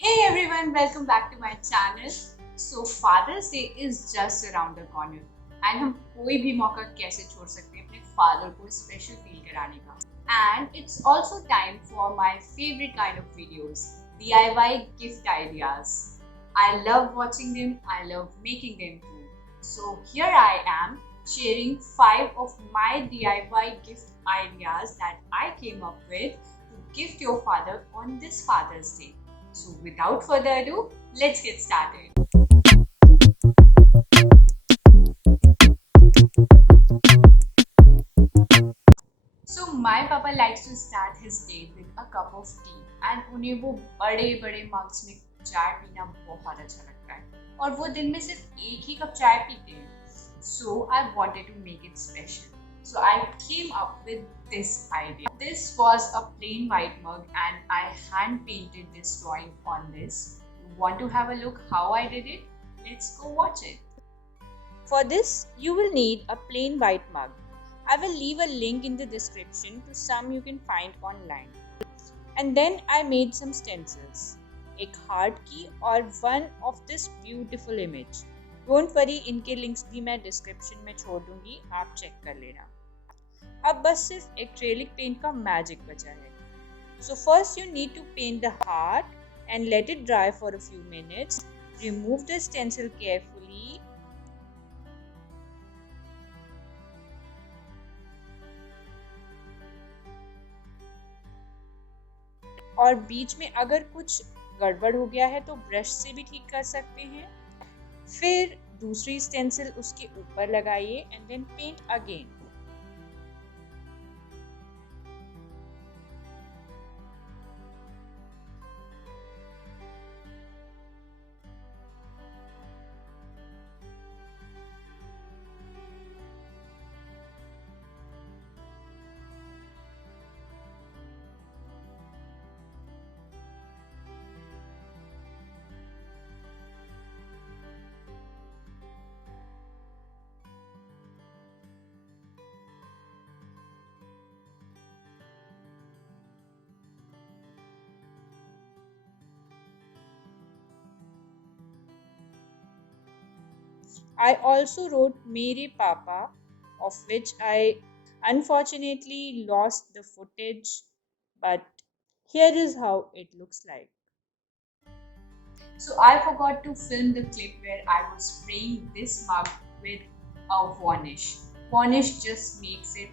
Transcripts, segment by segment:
Hey everyone, welcome back to my channel. So Father's Day is just around the corner and हम कोई भी मौका कैसे छोड़ सकते हैं अपने father को special feel कराने का. And it's also time for my favorite kind of videos, DIY gift ideas. I love watching them, I love making them too. So here I am sharing 5 of my DIY gift ideas that I came up with to gift your father on this Father's Day. So without further ado, let's get started. So my papa likes to start his day with a cup of tea and उन्हें वो बड़े बड़े mugs में चाय पीना बहुत अच्छा लगता है और वो दिन में सिर्फ एक ही कप चाय पीते हैं. So I wanted to make it special. So I came up with this idea. This was a plain white mug and I hand painted this drawing on this. You want to have a look how I did it? Let's go watch it. For this, you will need a plain white mug. I will leave a link in the description to some you can find online. And then I made some stencils. एक heart की और one of this beautiful image. Don't worry, इनके links भी मैं description में छोड़ दूंगी, आप check कर लेना. अब बस सिर्फ acrylic paint का magic बचा है. So first you need to paint the heart and let it dry for a few minutes. Remove the stencil carefully. और बीच में अगर कुछ गड़बड़ हो गया है तो ब्रश से भी ठीक कर सकते हैं. फिर दूसरी स्टेंसिल उसके ऊपर लगाइए and then paint again. I also wrote Mere Papa, of which I unfortunately lost the footage, but here is how it looks like. So I forgot to film the clip where I was spraying this mug with a varnish. Varnish just makes it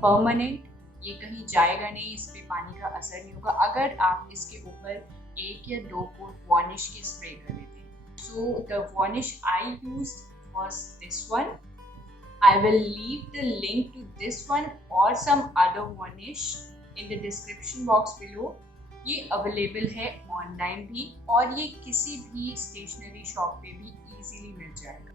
permanent. ये कहीं जाएगा नहीं, इस पे पानी का असर नहीं होगा अगर आप इसके ऊपर एक या दो कोट varnish के स्प्रे कर देते हैं. So the varnish I used was this one. I will leave the link to this one or some other varnish in the description box below. ये अवेलेबल है ऑनलाइन भी और ये किसी भी स्टेशनरी शॉप पे भी इजीली मिल जाएगा.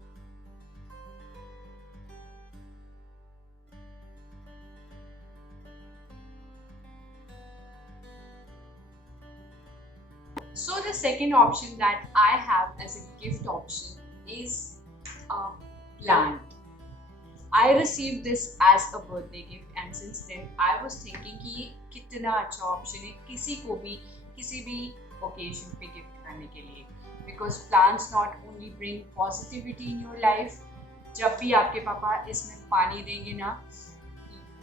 So the second option that I have as a gift option is a plant. I received this as a birthday gift and since then I was thinking कि ये कितना अच्छा option है किसी को भी किसी भी occasion पे gift करने के लिए, because plants not only bring positivity in your life. जब भी आपके पापा इसमें पानी देंगे ना,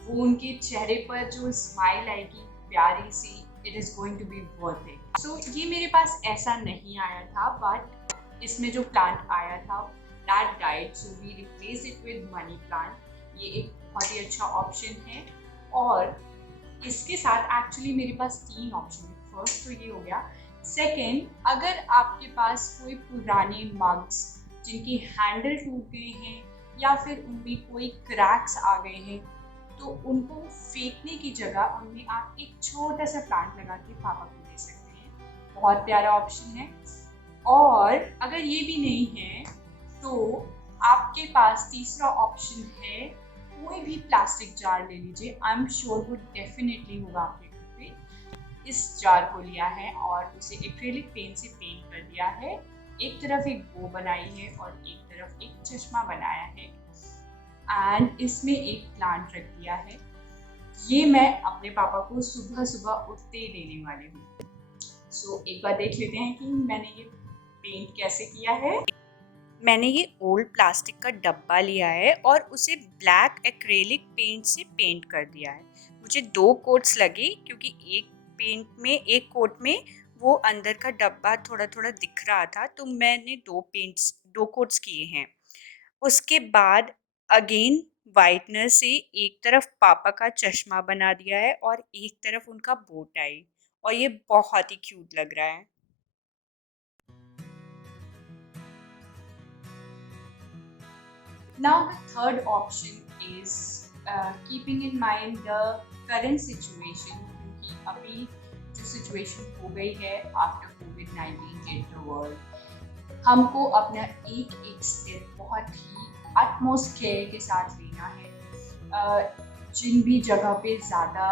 वो उनके चेहरे पर जो स्माइल आएगी प्यारी सी, it is going to be worth it. So ये मेरे पास ऐसा नहीं आया था, but इसमें जो plant आया था that died, so we replaced it with money plant. ये एक बहुत ही अच्छा ऑप्शन है और इसके साथ एक्चुअली मेरे पास 3 ऑप्शन है. फर्स्ट तो ये हो गया. सेकेंड, अगर आपके पास कोई पुराने मग्स जिनकी हैंडल टूट गए हैं या फिर उनमें कोई क्रैक्स आ गए हैं तो उनको फेंकने की जगह उनमें आप एक छोटा सा प्लांट लगा के पापा को दे सकते हैं. बहुत प्यारा ऑप्शन है. और अगर ये भी नहीं है तो आपके पास तीसरा ऑप्शन है, कोई भी प्लास्टिक जार ले लीजिए. आई एम श्योर वो डेफिनेटली होगा आपके घर पे. इस जार को लिया है और उसे एक्रेलिक पेंट से पेंट कर दिया है. एक तरफ एक बो बनाई है और एक तरफ एक चश्मा बनाया है एंड इसमें एक प्लांट रख दिया है. ये मैं अपने पापा को सुबह सुबह उठते ही देने वाली हूँ. सो एक बार देख लेते हैं कि मैंने ये पेंट कैसे किया है। मैंने ये ओल्ड प्लास्टिक का डब्बा लिया है और उसे ब्लैक एक्रेलिक पेंट से पेंट कर दिया है। मुझे 2 कोट्स लगे क्योंकि एक कोट में वो अंदर का डब्बा थोड़ा थोड़ा दिख रहा था, तो मैंने 2 कोट्स किए हैं। उसके बाद अगेन वाइटनर से एक तरफ पापा का चश्मा बना दिया है और एक तरफ उनका बो टाई, और ये बहुत ही क्यूट लग रहा है। Now the third option is keeping in mind the current situation, क्योंकि अभी जो सिचुएशन हो गई है after covid hit the world, हमको अपना एक एक स्टेप बहुत ही अटमोस्ट केयर के साथ लेना है। जिन भी जगह पे ज़्यादा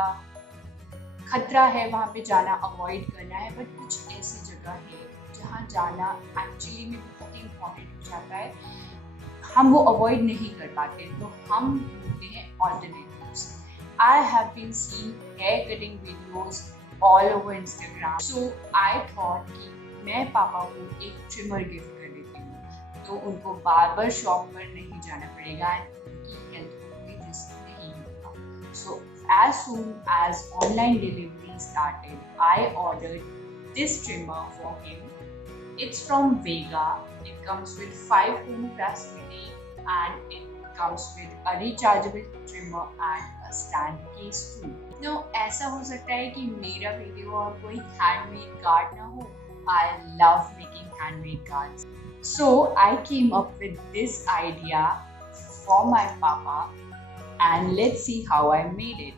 खतरा है वहाँ पे जाना अवॉइड करना है, बट कुछ ऐसी जगह है जहाँ जाना एक्चुअली में बहुत ही इम्पॉर्टेंट हो जाता है, हम वो अवॉइड नहीं कर पाते, तो हम ढूंढते हैं alternatives. I have been seen hair cutting videos all over Instagram, so I thought कि मैं पापा को एक ट्रिमर गिफ्ट कर देती हूँ, तो उनको बार्बर शॉप पर नहीं जाना पड़ेगा एंड उनकी हेल्थ को कोई रिस्क नहीं होगा। सो as soon as online delivery started, I ordered this trimmer for him. It's from Vega. It comes with 5 ohm capacity and it comes with a rechargeable trimmer and a stand case too. Now, ऐसा हो सकता है कि मेरा video और कोई handmade card ना हो. I love making handmade cards. So I came up with this idea for my papa, and let's see how I made it.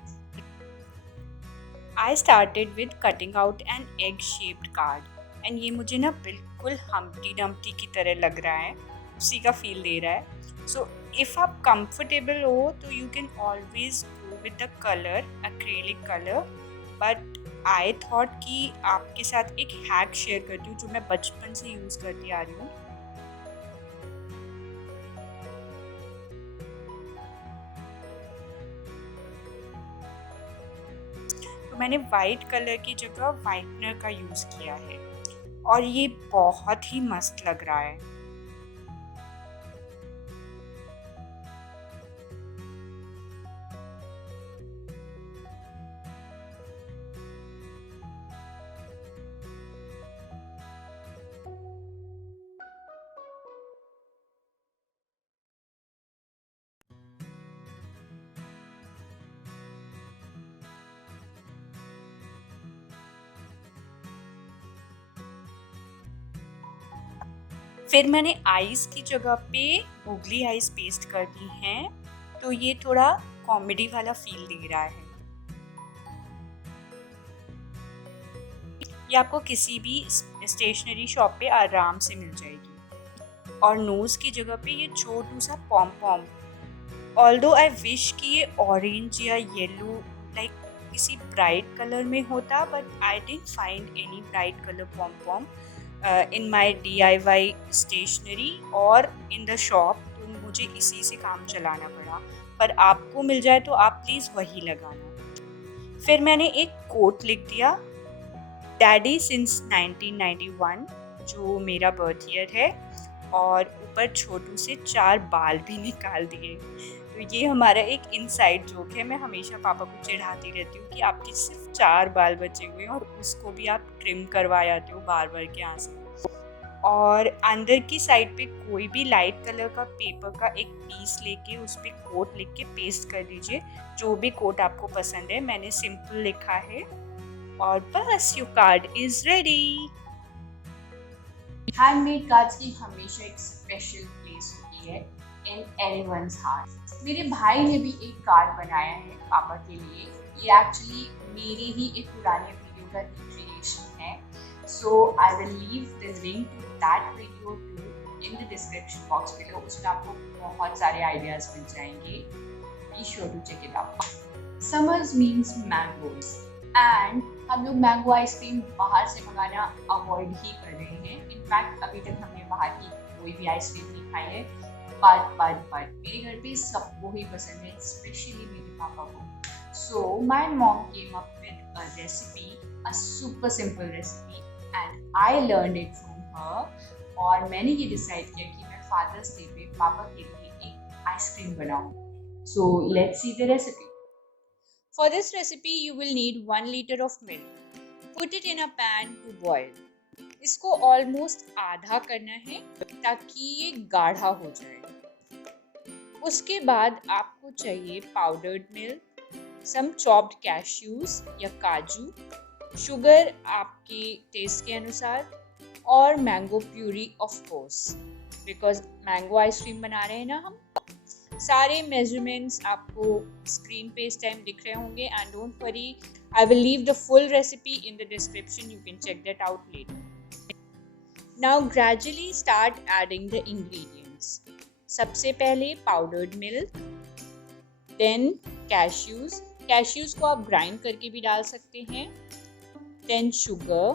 I started with cutting out an egg-shaped card, and ये मुझे ना बिल्कुल Humpty डम्पटी की तरह लग रहा है, उसी का फील दे रहा है। सो इफ़ आप कंफर्टेबल हो तो you can always go with the colour, acrylic colour, but I thought कि आपके साथ एक हैक शेयर करती हूँ जो मैं बचपन से यूज़ करती आ रही हूँ। तो मैंने वाइट कलर की जगह वाइटनर का यूज़ किया है और ये बहुत ही मस्त लग रहा है। फिर मैंने आइज़ की जगह पे गूगली आइज़ पेस्ट कर दी हैं, तो ये थोड़ा कॉमेडी वाला फील दे रहा है। ये आपको किसी भी स्टेशनरी शॉप पे आराम से मिल जाएगी। और नोज़ की जगह पे ये छोटू सा पॉम पॉम, ऑल्दो आई विश कि ये ऑरेंज या येलो लाइक किसी ब्राइट कलर में होता, but I didn't find any bright colour pom pom in my DIY stationery और इन द शॉप, तो मुझे इसी से काम चलाना पड़ा। पर आपको मिल जाए तो आप प्लीज़ वही लगाना। फिर मैंने एक कोट लिख दिया, डैडी सिंस 1991, जो मेरा बर्थ ईयर है, और ऊपर छोटू से 4 बाल भी निकाल दिए। तो ये हमारा एक इनसाइड जोक है। मैं हमेशा पापा को चिढ़ाती रहती हूँ कि आपके सिर्फ 4 बाल बचे हुए हैं और उसको भी आप ट्रिम करवा आते हो बार बार के यहाँ से। और अंदर की साइड पे कोई भी लाइट कलर का पेपर का एक पीस लेके उस पर कोट लिख के पेस्ट कर दीजिए, जो भी कोट आपको पसंद है। मैंने सिंपल लिखा है और बस your card is ready. Handmade cards की हमेशा एक स्पेशल प्लेस होती है इन एनीवन्स हार्ट। मेरे भाई ने भी एक कार्ड बनाया है पापा के लिए। ये एक्चुअली मेरे ही एक पुराने वीडियो का रिक्रिएशन है, so I will leave the link to that video to in the description box below. उसमें आपको बहुत सारे आइडियाज मिल जाएंगे, be sure to check it out. Summers means mangoes, and हम लोग मैंगो आइसक्रीम बाहर से मंगाना अवॉइड ही कर रहे हैं। इनफैक्ट अभी तक हमने बाहर की कोई भी आइसक्रीम नहीं खाई है, बट मेरे घर पे सबको ही पसंद है, स्पेशली मेरे पापा को। So my mom came up with a recipe, a super simple recipe and I learned it from her. और मैंने ये डिसाइड किया कि मैं फादर्स डे पे पापा के लिए एक आइसक्रीम बनाऊं. So let's see the recipe. For this recipe, you will need 1 liter of milk. Put it in a pan to boil. इसको ऑलमोस्ट आधा करना है ताकि ये गाढ़ा हो जाए. उसके बाद आपको चाहिए पाउडर्ड मिल्क, सम चॉप्ड कैश्यूज या काजू, शुगर आपके टेस्ट के अनुसार और mango puree of course, because mango ice cream बना रहे हैं ना हम. सारे मेजरमेंट्स आपको स्क्रीन पे इस टाइम दिख रहे होंगे and don't worry, I will leave the full recipe in the description, you can check that out later. Now gradually start adding the ingredients. सबसे पहले powdered milk, then cashews. Cashews को आप grind करके भी डाल सकते हैं. Then sugar.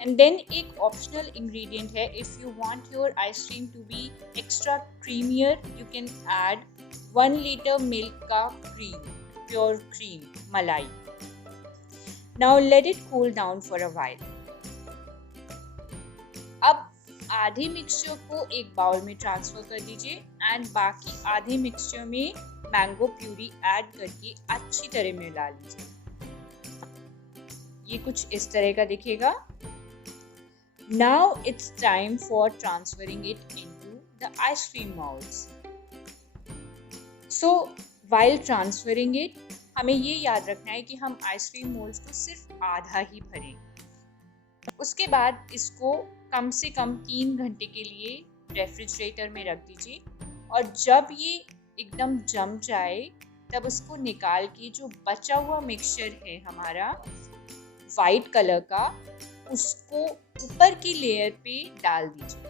And then एक optional ingredient है. If you want your ice cream to be extra creamier, you can add 1 liter milk का cream, pure cream, malai. Now let it cool down for a while. अब आधे mixture को एक bowl में transfer कर दीजिए and बाकी आधे मिक्सचर में मैंगो प्यूरी ऐड करके अच्छी तरह मिला लीजिए. ये कुछ इस तरह का दिखेगा. Now it's time for transferring it into the ice cream moulds. So while transferring it, हमें ये याद रखना है कि हम आइसक्रीम मोल्ड्स को सिर्फ आधा ही भरें. उसके बाद इसको कम से कम 3 घंटे के लिए रेफ्रिजरेटर में रख दीजिए और जब ये एकदम जम जाए तब उसको निकाल के जो बचा हुआ मिक्सचर है हमारा वाइट कलर का, उसको ऊपर की लेयर पे डाल दीजिए.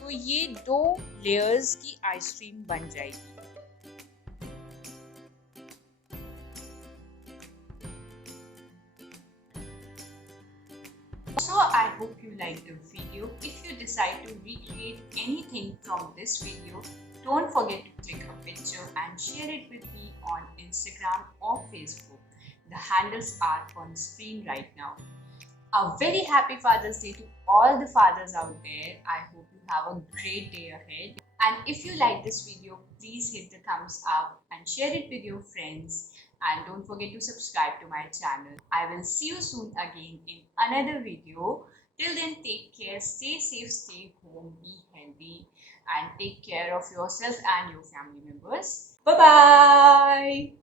तो ये 2 लेयर्स की आइसक्रीम बन जाएगी. So I hope you liked the video. If you decide to recreate anything from this video, don't forget to click a picture and share it with me on Instagram or Facebook. The handles are on screen right now. A very happy Father's Day to all the fathers out there. I hope you have a great day ahead. And if you like this video, please hit the thumbs up and share it with your friends. And don't forget to subscribe to my channel. I will see you soon again in another video. Till then, take care, stay safe, stay home, be healthy, and take care of yourself and your family members. Bye bye.